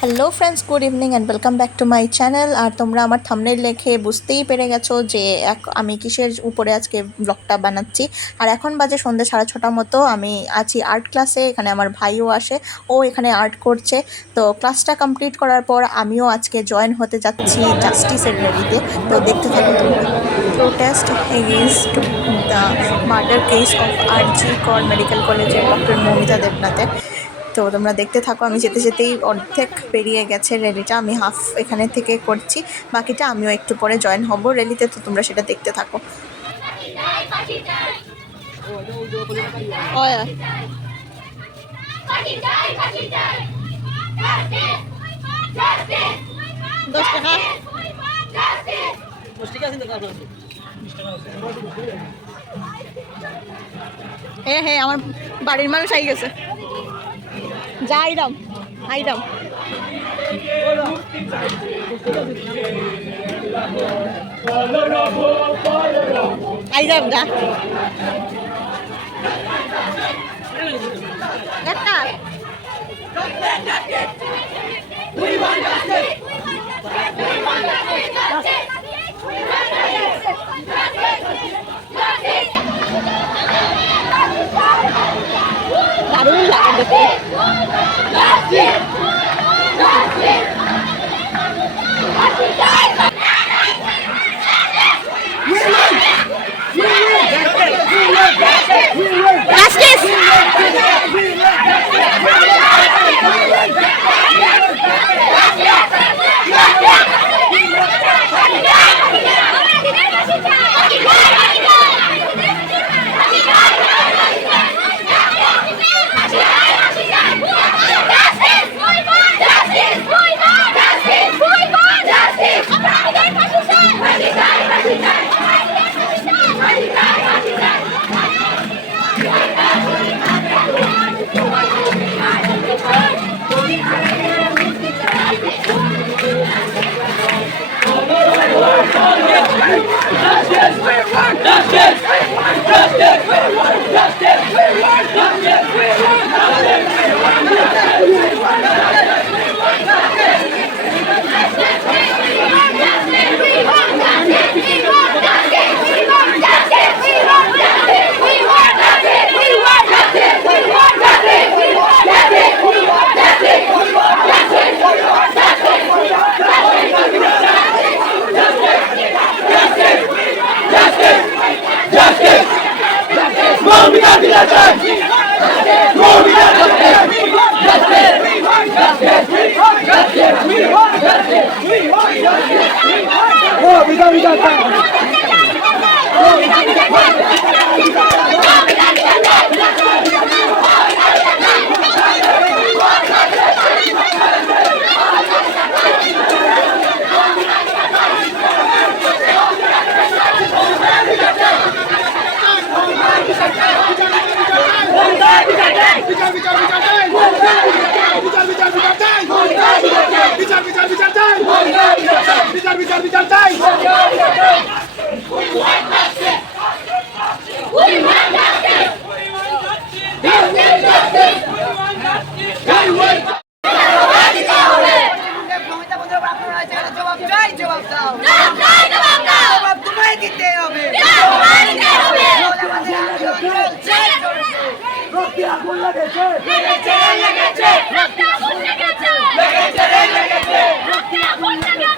Hello friends good evening and welcome back to my channel আর তোমরা আমার thumbnail লেখে বুঝতেই পেরে গেছো যে এক আমি কিসের উপরে আজকে ব্লগটা বানাচ্ছি। আর এখন বাজে সন্ধ্যে সাড়ে ছটা মতো। আমি আছি আর্ট ক্লাসে এখানে আমার ভাইও আসে। ও এখানে আর্ট করছে। তো ক্লাসটা কমপ্লিট করার পর আমিও আজকে জয়েন হতে যাচ্ছি জাস্টিসের র্যালিতে তো দেখতে থাকো তোমরা। Protest against the murder case of R G Kar medical কলেজের ডক্টর মৌমিতা দেবনাথের তো তোমরা দেখতে থাকো, আমি যেতে যেতেই অর্ধেক পেরিয়ে গেছে র্যালিটা আমি হাফ এখানে থেকে করছি, বাকিটা আমিও একটু পরে জয়েন হব র্যালিতে তো তোমরা সেটা দেখতে থাকো। দশ টাকা। হ্যাঁ হ্যাঁ আমার বাড়ির মানুষ আই গেছে। যা আইরাম আইরাম আইরাম যা। একটা। দারুণ বিচার বিচার বিচার চাই বিচার বিচার বিচার চাই বিচার বিচার বিচার চাই জবাব চাই জবাব দাও। জবাব তোমায় দিতে হবে। আগুন লেগেছে। লেগেছে লেগেছে লেগেছে। লেগেছে। লেগেছে লেগেছে।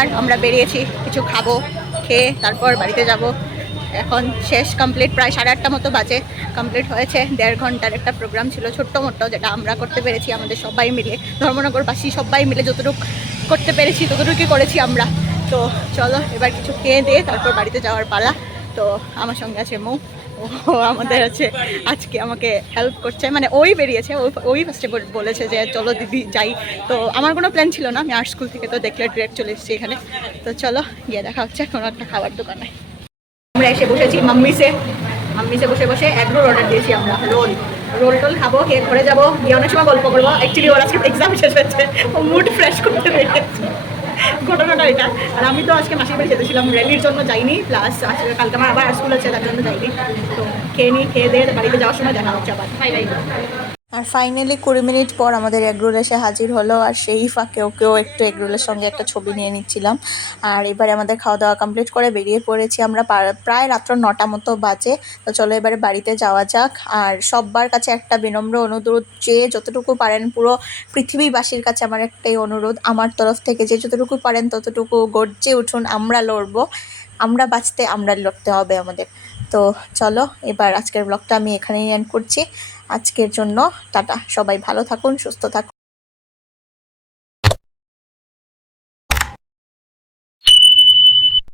আর আমরা বেরিয়েছি, কিছু খাব, খেয়ে তারপর বাড়িতে যাব। এখন শেষ কমপ্লিট প্রায় সাড়ে আটটা মতো বাজে। কমপ্লিট হয়েছে, দেড় ঘণ্টার একটা প্রোগ্রাম ছিল ছোট্ট মোট্ট, যেটা আমরা করতে পেরেছি আমাদের সবাই মিলে। ধর্মনগরবাসী সবাই মিলে যতটুকু করতে পেরেছি, ততটুকুই করেছি আমরা। তো চলো, এবার কিছু খেয়ে দিয়ে তারপর বাড়িতে যাওয়ার পালা। তো আমার সঙ্গে আছে মৌ। ও আমাদের আছে আজকে আমাকে হেল্প করছে। মানে ওই বেরিয়েছে ওই ফার্স্টে বলেছে যে চলো দিদি যাই। তো আমার কোনো প্ল্যান ছিল না, আমি আর্ট স্কুল থেকে তো দেখলে ডিরেক্ট চলে এসেছি এখানে। তো চলো গিয়ে দেখা হচ্ছে কোনো একটা খাবার দোকানে। আমরা এসে বসেছি মাম্মিসে। মাম্মিসে বসে বসে এক রোল অর্ডার দিয়েছি আমরা। রোল রোল টোল খাব, খেয়ে ঘরে যাব। গিয়ে অনেক সময় গল্প করব। অ্যাকচুয়ালি ওর আজকে এক্সাম শেষ হচ্ছে ও মুড ফ্রেশ করতে পেরেছে। ঘটনাটা এটা। আর আমি তো আজকে মাসির বাড়ি যেতেছিলাম র্যালির জন্য যাইনি প্লাস আজকে কালকে আমার আবার স্কুল আছে, তার জন্য যাইনি। তো খেয়ে নিই খেয়ে দিয়ে বাড়িতে যাওয়ার সময় দেখা হচ্ছে আবার। আর ফাইনালি কুড়ি মিনিট পর আমাদের এগরোল এসে হাজির হলো, আর সেই ফাঁকে ওকেও একটু এগরোলের সঙ্গে একটা ছবি নিয়ে নিচ্ছিলাম। আর এবারে আমাদের খাওয়া দাওয়া কমপ্লিট করে বেরিয়ে পড়েছি আমরা প্রায় রাত্র নটা মতো বাজে। তো চলো এবারে বাড়িতে যাওয়া যাক। আর সব্বার কাছে একটা বিনম্র অনুরোধ যে যতটুকু পারেন পুরো পৃথিবীবাসীর কাছে আমার একটাই অনুরোধ, আমার তরফ থেকে যে যতটুকু পারেন ততটুকু গর্জে উঠুন, আমরা লড়বো। আমরা বাঁচতে আমরা লড়তে হবে আমাদের। তো চলো এবার আজকের ব্লগটা আমি এখানেই এন্ড করছি। আজকের জন্য টাটা। সবাই ভালো থাকুন সুস্থ থাকুন।